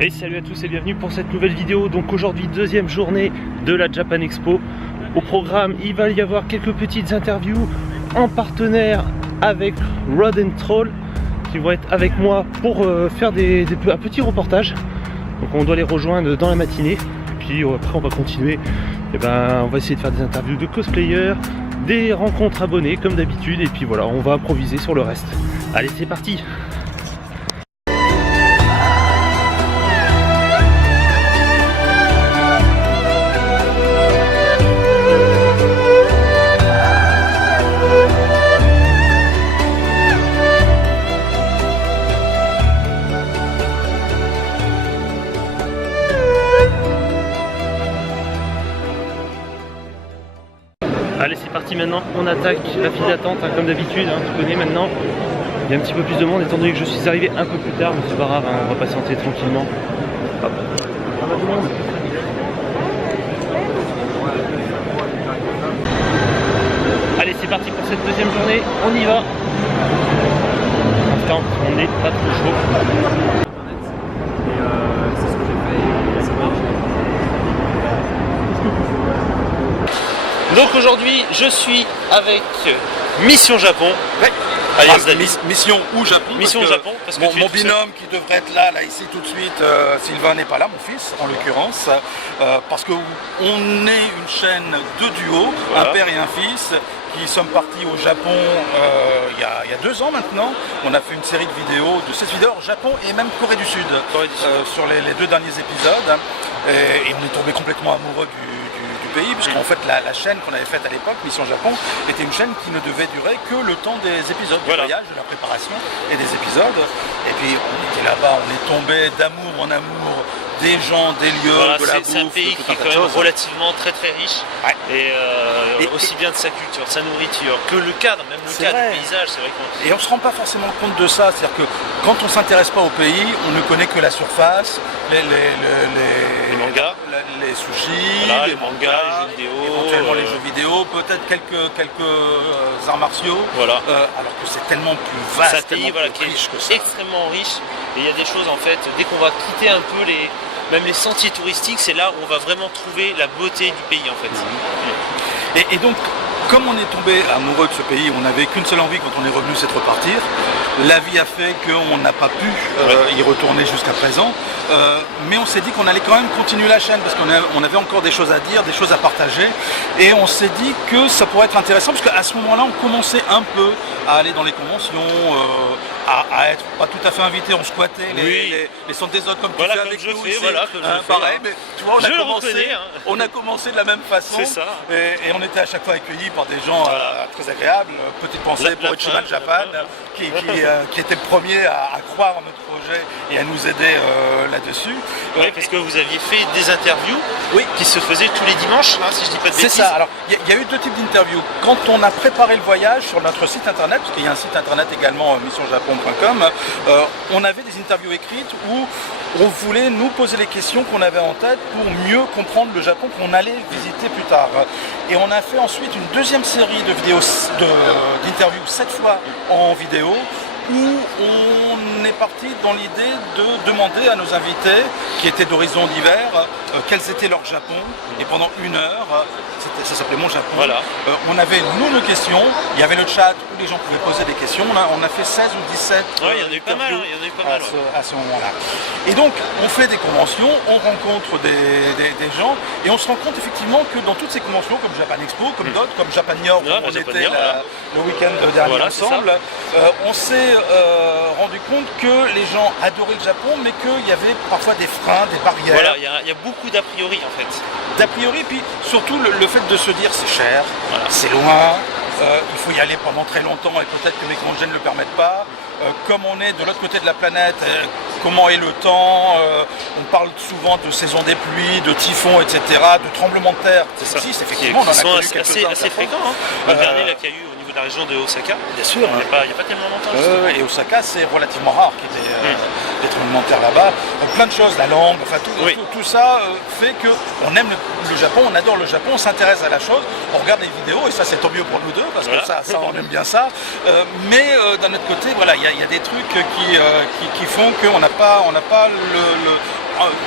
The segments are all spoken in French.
Et salut à tous et bienvenue pour cette nouvelle vidéo. Donc aujourd'hui, deuxième journée de la Japan Expo. Au programme, il va y avoir quelques petites interviews en partenaire avec Rod & Troll qui vont être avec moi pour faire un petit reportage. Donc on doit les rejoindre dans la matinée. Et puis après on va continuer. Et on va essayer de faire des interviews de cosplayers, des rencontres abonnés comme d'habitude. Et puis voilà, on va improviser sur le reste. Allez, c'est parti! Allez, c'est parti maintenant, on attaque la file d'attente comme d'habitude, tu connais maintenant. Il y a un petit peu plus de monde étant donné que je suis arrivé un peu plus tard, mais c'est pas grave, on va patienter tranquillement. Hop. Ça va tout le monde? Allez, c'est parti pour cette deuxième journée, on y va. En tout cas, on n'est pas trop chaud. Donc aujourd'hui, je suis avec Mission Japon. Ouais. Mission ou Japon. Mission Japon. Parce que mon binôme qui devrait être là ici tout de suite, Sylvain n'est pas là, mon fils en l'occurrence, parce qu'on est une chaîne de duo, voilà. Un père et un fils, qui sommes partis au Japon il y a 2 ans maintenant. On a fait une série de vidéos, de 16 vidéos au Japon et même Corée du Sud, sur les 2 derniers épisodes. Et on est tombé complètement amoureux du pays, puisqu'en fait la chaîne qu'on avait faite à l'époque, Mission Japon, était une chaîne qui ne devait durer que le temps des épisodes, du voyage, de la préparation et des épisodes. Et puis on était là-bas, on est tombé d'amour en amour, des gens, des lieux, de la bouffe. C'est un pays qui est quand même relativement très riche, ouais. et aussi bien de sa culture, de sa nourriture, que le cadre, même le cadre du paysage, c'est vrai qu'on... Et on ne se rend pas forcément compte de ça, c'est-à-dire que quand on ne s'intéresse pas au pays, on ne connaît que la surface, les mangas, les sushis, voilà, les mangas, les jeux vidéo, éventuellement les jeux vidéo, peut-être quelques arts martiaux, voilà. Alors que c'est tellement plus vaste, c'est un pays plus riche que ça. Extrêmement riche, et il y a des choses en fait, dès qu'on va quitter un peu même les sentiers touristiques, c'est là où on va vraiment trouver la beauté du pays en fait. Mmh. Et donc, comme on est tombé amoureux de ce pays, on n'avait qu'une seule envie quand on est revenu, c'est de repartir. La vie a fait qu'on n'a pas pu y retourner jusqu'à présent, mais on s'est dit qu'on allait quand même continuer la chaîne parce qu'on avait encore des choses à dire, des choses à partager, et on s'est dit que ça pourrait être intéressant parce qu'à ce moment-là, on commençait un peu à aller dans les conventions, à être pas tout à fait invité, on squattait les centres des autres comme tu fais avec nous ici, pareil, mais tu vois, on a commencé de la même façon, et on était à chaque fois accueillis par des gens très agréables. Petite pensée pour Ichiban Japan qui était le premier à croire en notre projet et à nous aider là-dessus. Oui, parce que vous aviez fait des interviews qui se faisaient tous les dimanches, si je dis pas de bêtises. C'est ça, alors il y a eu 2 types d'interviews. Quand on a préparé le voyage sur notre site internet, parce qu'il y a un site internet également, missionjapon.com, on avait des interviews écrites où on voulait nous poser les questions qu'on avait en tête pour mieux comprendre le Japon qu'on allait visiter plus tard. Et on a fait ensuite une 2e série de vidéos, d'interviews, cette fois en vidéo, où on est parti dans l'idée de demander à nos invités, qui étaient d'horizons divers, quels étaient leurs Japon. Et pendant 1 heure, ça s'appelait Mon Japon, on avait nos questions, il y avait le chat où les gens pouvaient poser des questions, on a fait 16 ou 17 il y en a eu pas mal, à ce moment-là. Et donc on fait des conventions, on rencontre des gens, et on se rend compte effectivement que dans toutes ces conventions, comme Japan Expo, comme d'autres, comme Japan York, où on était le week-end dernier ensemble, on s'est rendu compte que les gens adoraient le Japon, mais qu'il y avait parfois des freins, des barrières. Voilà, il y a beaucoup d'a priori en fait. D'a priori, puis surtout le fait de se dire c'est cher, c'est loin, il faut y aller pendant très longtemps et peut-être que les conditions ne le permettent pas. Comme on est de l'autre côté de la planète, comment est le temps, on parle souvent de saison des pluies, de typhons, etc., de tremblements de terre. C'est ça. Si, effectivement, on en a connu quelques-uns assez fréquents. Le dernier là qu'il y a eu au niveau de la région de Osaka. Bien sûr. Il n'y a pas tellement longtemps. Et Osaka, c'est relativement rare qu'il y ait des tremblements de terre là-bas. Plein de choses, la langue, enfin tout ça fait qu'on aime le Japon, on adore le Japon, on s'intéresse à la chose, on regarde les vidéos, et ça c'est tant mieux pour nous deux, parce que ça on aime bien ça. Mais d'un autre côté, voilà, il y a des trucs qui font qu'on n'a pas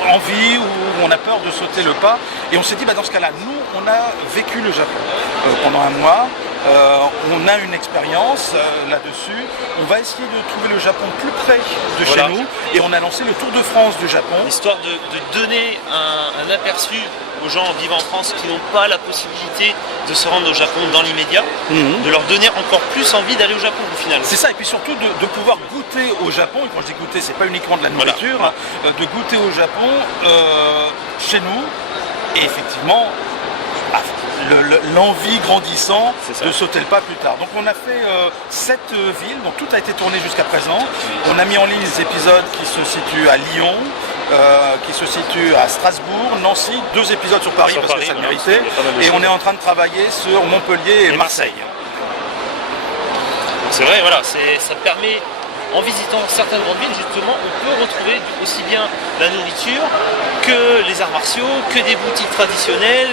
envie ou on a peur de sauter le pas. Et on s'est dit, dans ce cas-là, nous, on a vécu le Japon pendant un mois. On a une expérience là-dessus. On va essayer de trouver le Japon plus près de chez nous. Et on a lancé le Tour de France du Japon. Histoire de donner un aperçu aux gens vivant en France qui n'ont pas la possibilité de se rendre au Japon dans l'immédiat, de leur donner encore plus envie d'aller au Japon au final. C'est ça, et puis surtout de pouvoir goûter au Japon, et quand je dis goûter, c'est pas uniquement de la nourriture, de goûter au Japon chez nous, et effectivement, l'envie grandissant de sauter le pas plus tard. Donc on a fait 7 villes, donc tout a été tourné jusqu'à présent. On a mis en ligne des épisodes qui se situent à Lyon, qui se situe à Strasbourg, Nancy, 2 épisodes sur Paris parce que ça le méritait, et on est en train de travailler sur Montpellier et Marseille. C'est vrai, voilà, ça permet, en visitant certaines grandes villes, justement, on peut retrouver aussi bien la nourriture que les arts martiaux, que des boutiques traditionnelles,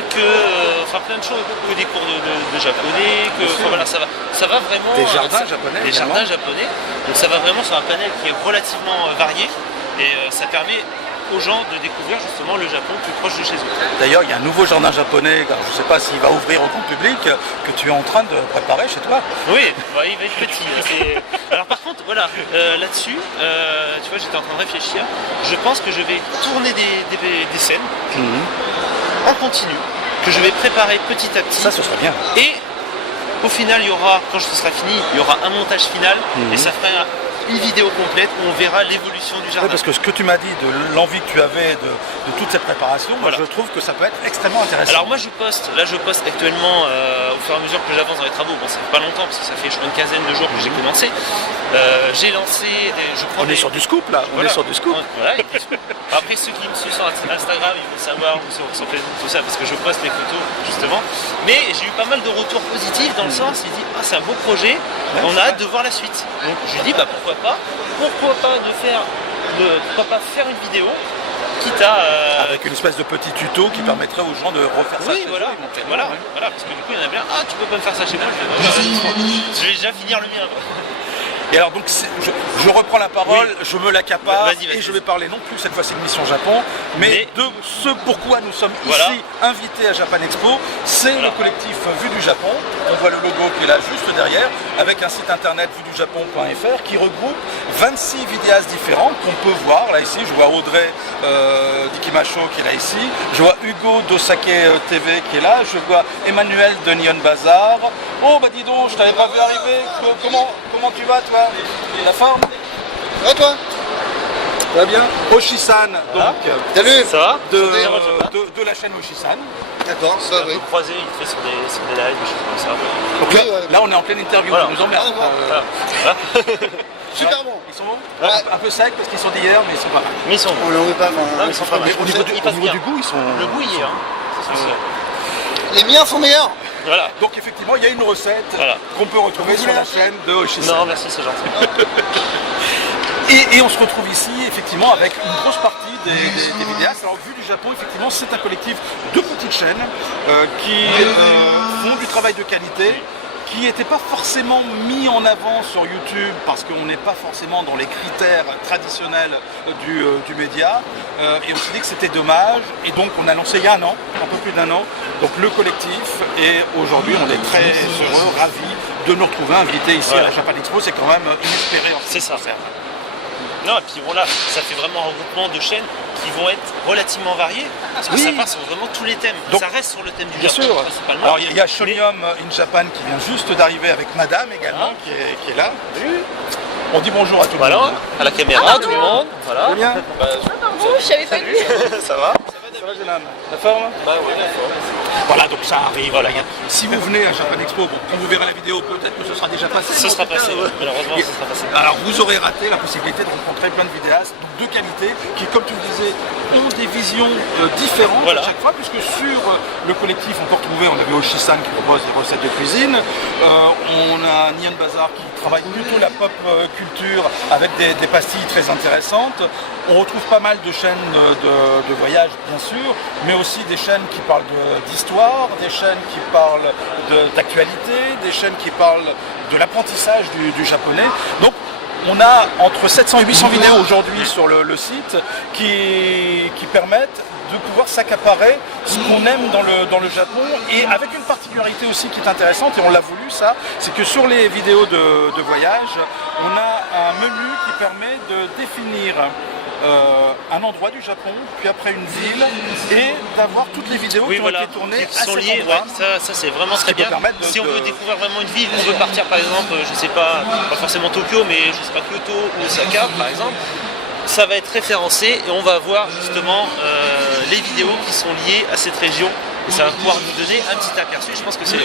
enfin plein de choses, que des cours de japonais, voilà, ça va vraiment... Des jardins japonais. Des jardins japonais, donc ça va vraiment sur un panel qui est relativement varié, et ça permet aux gens de découvrir justement le Japon plus proche de chez eux. D'ailleurs, il y a un nouveau jardin japonais, je ne sais pas s'il va ouvrir au grand public, que tu es en train de préparer chez toi. Oui, il va être petit. Alors par contre, voilà, là-dessus, tu vois, j'étais en train de réfléchir. Je pense que je vais tourner des scènes en continu, que je vais préparer petit à petit. Ça, ce serait bien. Et au final, il y aura, quand ce sera fini, il y aura un montage final et ça fera une vidéo complète où on verra l'évolution du jardin. Oui, parce que ce que tu m'as dit de l'envie que tu avais de toute cette préparation, je trouve que ça peut être extrêmement intéressant. Alors moi je poste actuellement au fur et à mesure que j'avance dans les travaux, bon ça fait pas longtemps parce que ça fait je crois une quinzaine de jours que j'ai commencé. J'ai lancé, on est sur du scoop là, on est sur du scoop. Voilà, après ceux qui me suivent sur Instagram, ils vont savoir, ou sur Facebook, tout ça, parce que je poste mes photos justement. Mais j'ai eu pas mal de retours positifs dans le sens, ils disent c'est un beau projet, on a hâte de voir la suite. Donc je lui dis pourquoi pas faire une vidéo quitte à... Avec une espèce de petit tuto qui permettrait aux gens de refaire ça. Oui, voilà, parce que du coup il y en a bien, tu peux pas me faire ça chez moi, je vais déjà finir le mien. Et alors donc je reprends la parole, je me l'accapare et je vais parler non plus cette fois-ci de Mission Japon, mais de ce pourquoi nous sommes ici invités à Japan Expo. C'est le collectif Vue du Japon, on voit le logo qui est là juste derrière, avec un site internet vudujapon.fr qui regroupe 26 vidéastes différents qu'on peut voir. Là ici, je vois Audrey Dikimacho qui est là ici, je vois Hugo d'Osake TV qui est là, je vois Emmanuel de Nihon Bazar. Oh bah dis donc, je t'avais pas vu arriver, comment tu vas toi? La forme? Ouais toi? Ça va bien? Oshisan, donc salut. Ça va? De la chaîne Oshisan. D'accord, ça oui. Croisé, il fait sur des lives, des choses comme ça. Donc là on est en pleine interview, voilà. Tu nous emmerdes. Super bon. Ils sont bons? Un peu secs parce qu'ils sont d'hier, mais ils sont pas mal. Mais ils sont on ne veut pas ils sont pas mal. Au niveau du goût, ils sont... Le goût il est, c'est sûr. Les miens sont meilleurs. Voilà. Donc effectivement, il y a une recette qu'on peut retrouver sur la chaîne de Oshisan. Non, merci, c'est gentil. Et on se retrouve ici effectivement avec une grosse partie des vidéastes. Alors Vue du Japon, effectivement, c'est un collectif de petites chaînes qui font du travail de qualité, qui n'était pas forcément mis en avant sur YouTube parce qu'on n'est pas forcément dans les critères traditionnels du média. Et on s'est dit que c'était dommage. Et donc on a lancé il y a un an, un peu plus d'1 an, donc le collectif. Et aujourd'hui on est très heureux, ravis de nous retrouver invités ici à la Japan Expo. C'est quand même inespéré en fait. C'est ça. Non, et puis voilà, ça fait vraiment un regroupement de chaînes qui vont être relativement variées, parce que ça passe sur vraiment tous les thèmes. Donc, ça reste sur le thème du Japon principalement. Alors il y a Shonium in Japan qui vient juste d'arriver avec Madame également, qui est là. Salut. On dit bonjour à tout le monde. À la caméra, tout le monde. Voilà. Bien. Pardon, je savais pas vu. Ça va? Ça va, jeune homme? La forme? Bah oui, la forme. Voilà, donc ça arrive. Voilà. Si vous venez à Japan Expo, quand vous verrez la vidéo, peut-être que ce sera déjà passé. Ce sera passé, malheureusement, ce sera passé. Alors vous aurez raté la possibilité de rencontrer plein de vidéastes de qualité qui, comme tu le disais, ont des visions différentes à chaque fois, puisque sur le collectif on peut retrouver, on avait Oshisan qui propose des recettes de cuisine, on a Nihon Bazar qui travaille plutôt la pop culture avec des pastilles très intéressantes. On retrouve pas mal de chaînes de voyage bien sûr, mais aussi des chaînes qui parlent d'histoire, des chaînes qui parlent d'actualité, des chaînes qui parlent de l'apprentissage du japonais. Donc On a entre 700 et 800 vidéos aujourd'hui sur le site qui permettent de pouvoir s'accaparer ce qu'on aime dans le Japon, et avec une particularité aussi qui est intéressante, et on l'a voulu ça, c'est que sur les vidéos de voyage, on a un menu qui permet de définir un endroit du Japon, puis après une ville, et d'avoir toutes les vidéos qui ont été tournées qui à sont cet liées. endroit. Ouais, ça c'est vraiment très peut bien. permettre Si on veut découvrir vraiment une ville, on veut partir par exemple, je sais pas forcément Tokyo, mais je sais pas, Kyoto ou Osaka par exemple, ça va être référencé et on va voir justement les vidéos qui sont liées à cette région. Et ça va pouvoir nous donner un petit aperçu. Je pense que c'est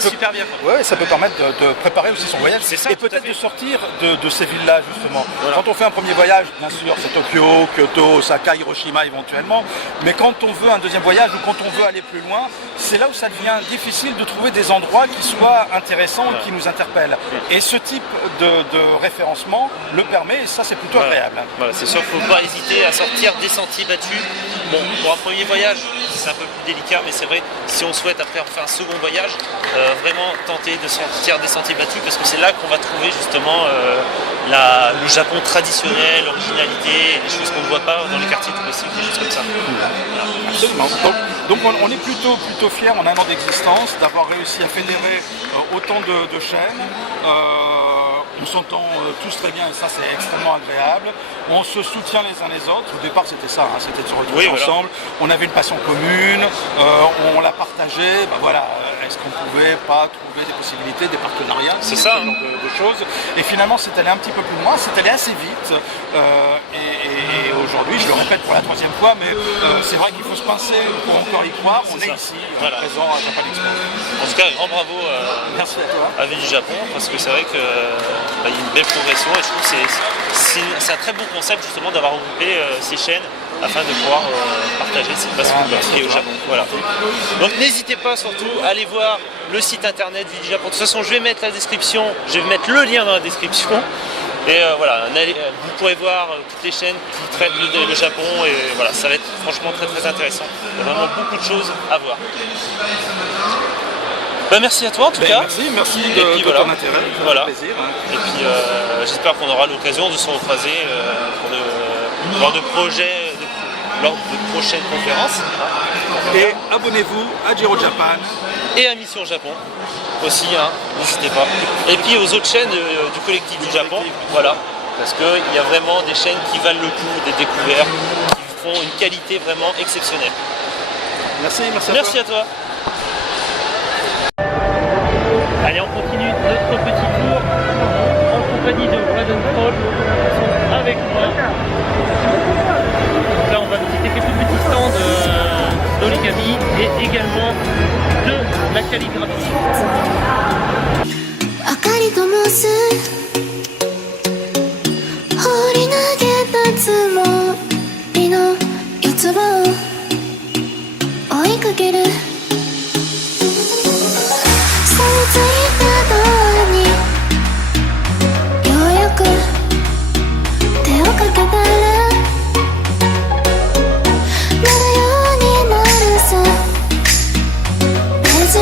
super bien. Ouais, ça peut permettre de préparer aussi son voyage, Ça, et peut-être de sortir de ces villes-là justement. Voilà. Quand on fait un premier voyage, bien sûr, c'est Tokyo, Kyoto, Osaka, Hiroshima éventuellement, mais quand on veut un deuxième voyage ou quand on veut aller plus loin, c'est là où ça devient difficile de trouver des endroits qui soient intéressants et qui nous interpellent. Et ce type de référencement le permet, et ça c'est plutôt agréable. Voilà, c'est sûr qu'il ne faut pas hésiter à sortir des sentiers battus. Bon, pour un premier voyage, c'est un peu plus délicat, mais c'est vrai, si on souhaite après en faire un second voyage, vraiment tenter de sortir des sentiers battus, parce que c'est là qu'on va trouver justement le Japon traditionnel, l'originalité, les choses qu'on ne voit pas dans les quartiers touristiques, des choses comme ça. Voilà. Absolument. Donc on est plutôt fiers en un an d'existence d'avoir réussi à fédérer autant de chaînes. On s'entend tous très bien, et ça c'est extrêmement agréable. On se soutient les uns les autres. Au départ c'était ça, hein, c'était de se retrouver ensemble. On avait une passion commune, on l'a partagée. Ben voilà, est-ce qu'on pouvait pas trouver des possibilités, des partenariats, c'est ça, ce genre de choses. Et finalement c'est allé un petit peu plus loin, c'est allé assez vite. Et aujourd'hui, je le répète pour la troisième fois, mais c'est vrai qu'il faut se pincer pour encore y croire. On est ici, présent à Japan Expo. En tout cas, grand bravo Merci à toi. à Vie du Japon, parce que c'est vrai qu'il y a une belle progression, et je trouve que c'est un très bon concept justement d'avoir regroupé ces chaînes afin de pouvoir partager cette passion au Japon. Voilà. Donc n'hésitez pas surtout à aller voir le site internet Vie du Japon. De toute façon, je vais mettre je vais mettre le lien dans la description. Et voilà, vous pourrez voir toutes les chaînes qui traitent le Japon, et voilà, ça va être franchement très très intéressant. Il y a vraiment beaucoup de choses à voir. Bah, merci à toi en tout cas. Merci de ton intérêt, voilà. Plaisir. Et puis j'espère qu'on aura l'occasion de se recroiser lors de projets, lors de prochaines conférences. Et abonnez-vous à Giro Japan. Et à Mission Japon aussi, hein, n'hésitez pas. Et puis aux autres chaînes du collectif du Japon, voilà. Parce qu'il y a vraiment des chaînes qui valent le coup d'être découvertes, qui font une qualité vraiment exceptionnelle. Merci à toi. Allez, on continue notre petit tour en compagnie de Rod & Troll, qui sont avec moi. Donc là, on va visiter quelques petits stands d'origami et également de la calligraphie. 明かり灯す放り投げたつもりの四つ葉を追いかけるさびついたドアにようやく手をかけたらなるようになるさページを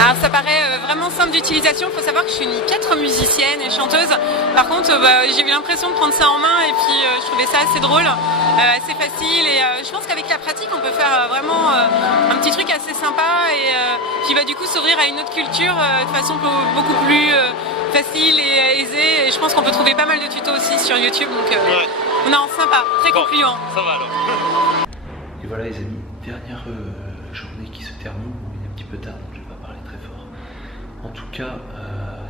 Alors ça paraît vraiment simple d'utilisation, il faut savoir que je suis une 4 musicienne et chanteuse. Par contre j'ai eu l'impression de prendre ça en main et puis je trouvais ça assez drôle, assez facile et je pense qu'avec la pratique on peut faire vraiment un petit truc assez sympa et qui va du coup s'ouvrir à une autre culture de façon beaucoup plus facile et aisée. Et je pense qu'on peut trouver pas mal de tutos aussi sur YouTube, donc non, sympa, très concluant. Ça va alors. Et voilà les amis, dernière journée qui se termine. Il est un petit peu tard donc je vais pas parler très fort. En tout cas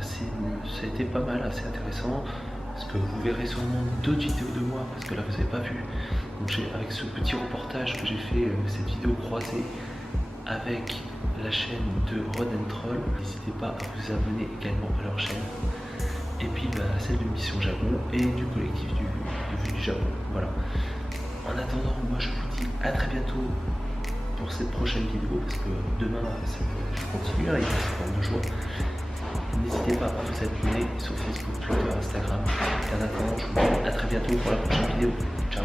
ça a été pas mal, assez intéressant, parce que vous verrez sûrement d'autres vidéos de moi, parce que là vous n'avez pas vu. Donc avec ce petit reportage que j'ai fait, cette vidéo croisée avec la chaîne de Rod & Troll, n'hésitez pas à vous abonner également à leur chaîne, et puis celle de Mission Japon et du collectif de Vue du Japon. Voilà. En attendant, moi je vous dis à très bientôt pour cette prochaine vidéo, parce que demain je continue, il reste pas mal de joie. N'hésitez pas à vous abonner sur Facebook, Twitter, Instagram. Et en attendant, je vous dis à très bientôt pour la prochaine vidéo. Ciao.